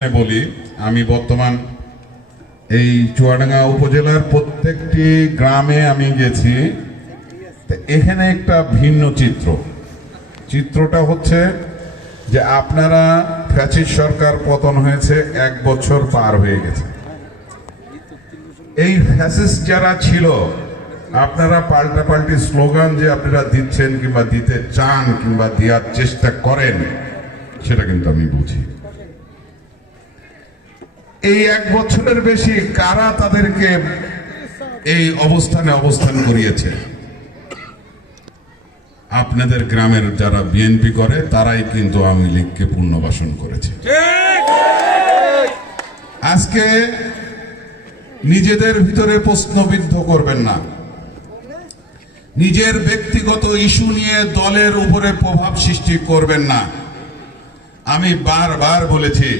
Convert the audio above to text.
বলি আমি বর্তমান এই চুয়াডাঙ্গা উপজেলার প্রত্যেকটি গ্রামে আমি গেছি। এখানে একটা ভিন্ন চিত্রটা হচ্ছে যে আপনারা ফ্যাসিস্ট সরকার পতন হয়েছে 1 বছর পার হয়ে গেছে। এই ফ্যাসিস্ট যারা ছিল আপনারা পাল্টাপাল্টি স্লোগান যে আপনারা দিচ্ছেন কিংবা দিতে চান কিংবা দেওয়ার চেষ্টা করেন সেটা কিন্তু আমি বুঝি। এই 1 বছরের বেশি কারা তাদেরকে এই অবস্থান করিয়েছে? আপনাদের গ্রামের যারা বিএনপি করে তারাই কিন্তু আওয়ামী লীগকে পুনর্বাসন করেছে। আজকে নিজেদের ভিতরে প্রশ্নবিদ্ধ করবেন না, নিজের ব্যক্তিগত ইস্যু নিয়ে দলের উপরে প্রভাব সৃষ্টি করবেন না। আমি বারবার বলেছি